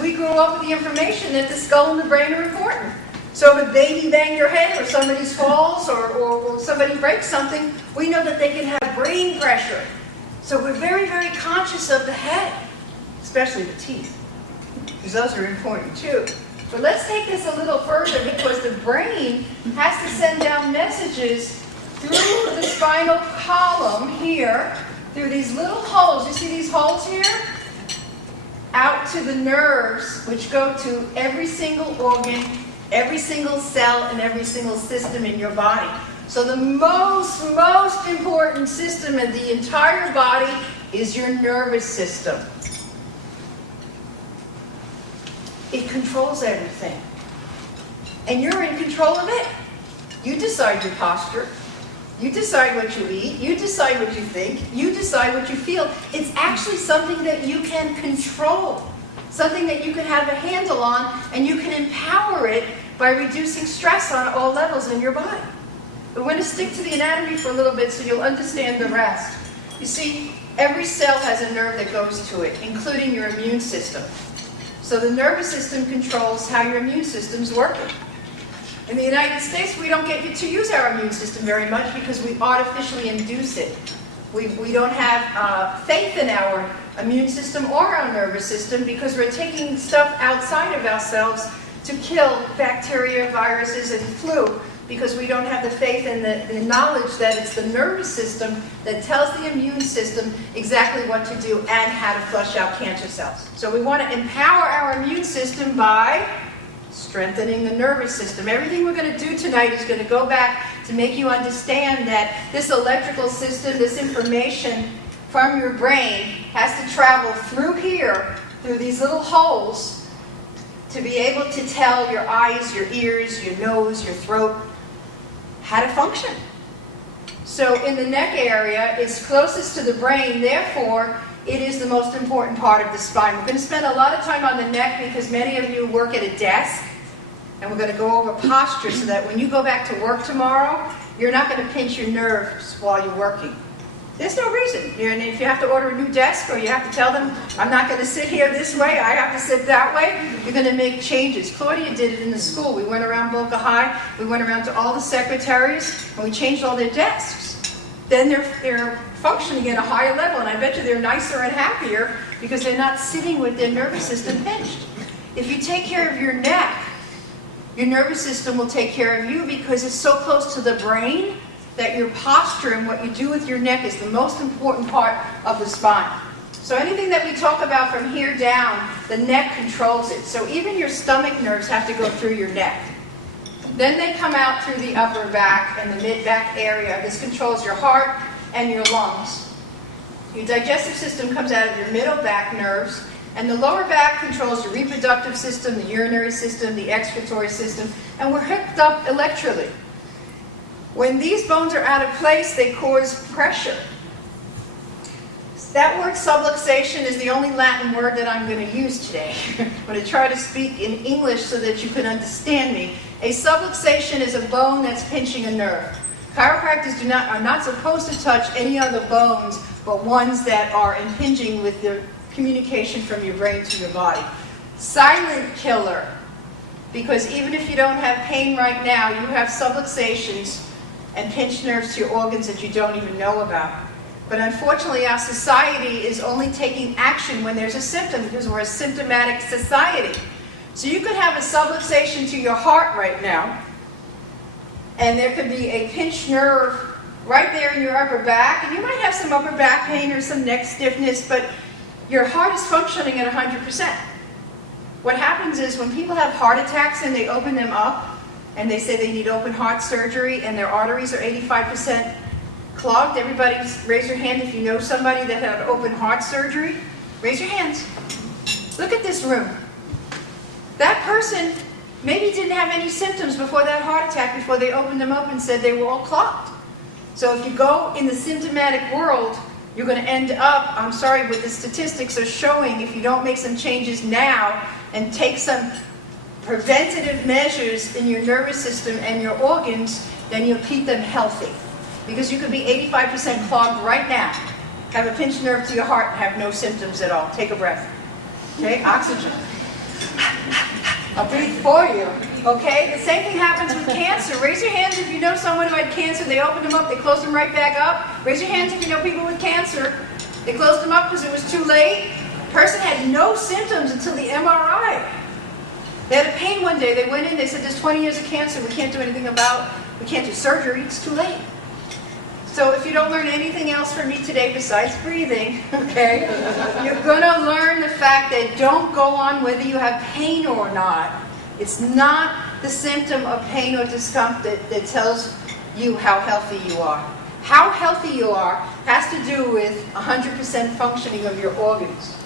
we grew up with the information that the skull and the brain are important. So if a baby banged your head, or somebody falls, or somebody breaks something, we know that they can have brain pressure. So we're very, very conscious of the head, especially the teeth, because those are important too. But let's take this a little further, because the brain has to send down messages through the spinal column here, through these little holes. You see these holes here? Out to the nerves, which go to every single organ, every single cell, and every single system in your body. So the most important system in the entire body is your nervous system. It controls everything. And you're in control of it. You decide your posture. You decide what you eat. You decide what you think. You decide what you feel. It's actually something that you can control. Something that you can have a handle on, and you can empower it by reducing stress on all levels in your body. We're going to stick to the anatomy for a little bit so you'll understand the rest. You see, every cell has a nerve that goes to it, including your immune system. So the nervous system controls how your immune system's working. In the United States, we don't get to use our immune system very much because we artificially induce it. We don't have faith in our immune system or our nervous system because we're taking stuff outside of ourselves to kill bacteria, viruses, and flu, because we don't have the faith and the knowledge that it's the nervous system that tells the immune system exactly what to do and how to flush out cancer cells. So we want to empower our immune system by strengthening the nervous system. Everything we're going to do tonight is going to go back to make you understand that this electrical system, this information from your brain has to travel through here, through these little holes, to be able to tell your eyes, your ears, your nose, your throat how to function. So in the neck area, it's closest to the brain, therefore it is the most important part of the spine. We're going to spend a lot of time on the neck because many of you work at a desk, and we're going to go over posture so that when you go back to work tomorrow, you're not going to pinch your nerves while you're working. There's no reason. And if you have to order a new desk, or you have to tell them, I'm not going to sit here this way, I have to sit that way, you're going to make changes. Claudia did it in the school. We went around Boca High, we went around to all the secretaries, and we changed all their desks. Then they're functioning at a higher level, and I bet you they're nicer and happier because they're not sitting with their nervous system pinched. If you take care of your neck, your nervous system will take care of you because it's so close to the brain that your posture and what you do with your neck is the most important part of the spine. So anything that we talk about from here down, the neck controls it. So even your stomach nerves have to go through your neck. Then they come out through the upper back and the mid-back area. This controls your heart and your lungs. Your digestive system comes out of your middle back nerves, and the lower back controls your reproductive system, the urinary system, the excretory system, and we're hooked up electrically. When these bones are out of place, they cause pressure. That word subluxation is the only Latin word that I'm going to use today. I'm going to try to speak in English so that you can understand me. A subluxation is a bone that's pinching a nerve. Chiropractors are not supposed to touch any other bones but ones that are impinging with the communication from your brain to your body. Silent killer, because even if you don't have pain right now, you have subluxations and pinched nerves to your organs that you don't even know about. But unfortunately, our society is only taking action when there's a symptom because we're a symptomatic society. So you could have a subluxation to your heart right now, and there could be a pinched nerve right there in your upper back, and you might have some upper back pain or some neck stiffness, but your heart is functioning at 100%. What happens is when people have heart attacks and they open them up, and they say they need open heart surgery, and their arteries are 85% clogged. Everybody raise your hand if you know somebody that had open heart surgery. Raise your hands. Look at this room. That person maybe didn't have any symptoms before that heart attack, before they opened them up and said they were all clogged. So if you go in the symptomatic world, you're going to end up, I'm sorry, but the statistics are showing if you don't make some changes now and take some preventative measures in your nervous system and your organs, then you'll keep them healthy. Because you could be 85% clogged right now, have a pinched nerve to your heart and have no symptoms at all. Take a breath. Okay, oxygen. I'll breathe for you. Okay? The same thing happens with cancer. Raise your hands if you know someone who had cancer. They opened them up, they closed them right back up. Raise your hands if you know people with cancer. They closed them up because it was too late. The person had no symptoms until the MRI. They had a pain one day. They went in, they said, there's 20 years of cancer. We can't do anything about, we can't do surgery. It's too late. So if you don't learn anything else from me today besides breathing, okay, you're going to learn the fact that don't go on whether you have pain or not. It's not the symptom of pain or discomfort that tells you how healthy you are. How healthy you are has to do with 100% functioning of your organs.